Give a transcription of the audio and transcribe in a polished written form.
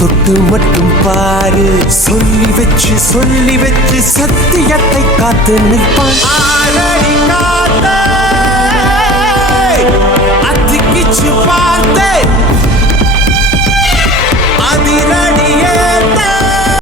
தொட்டு மட்டும் பாரு, சொல்லி வச்சு சத்தியத்தை காத்து நிற்பான். ஆரடி காத்தே அத்திக்கிச்சு பார்த்தே அதிர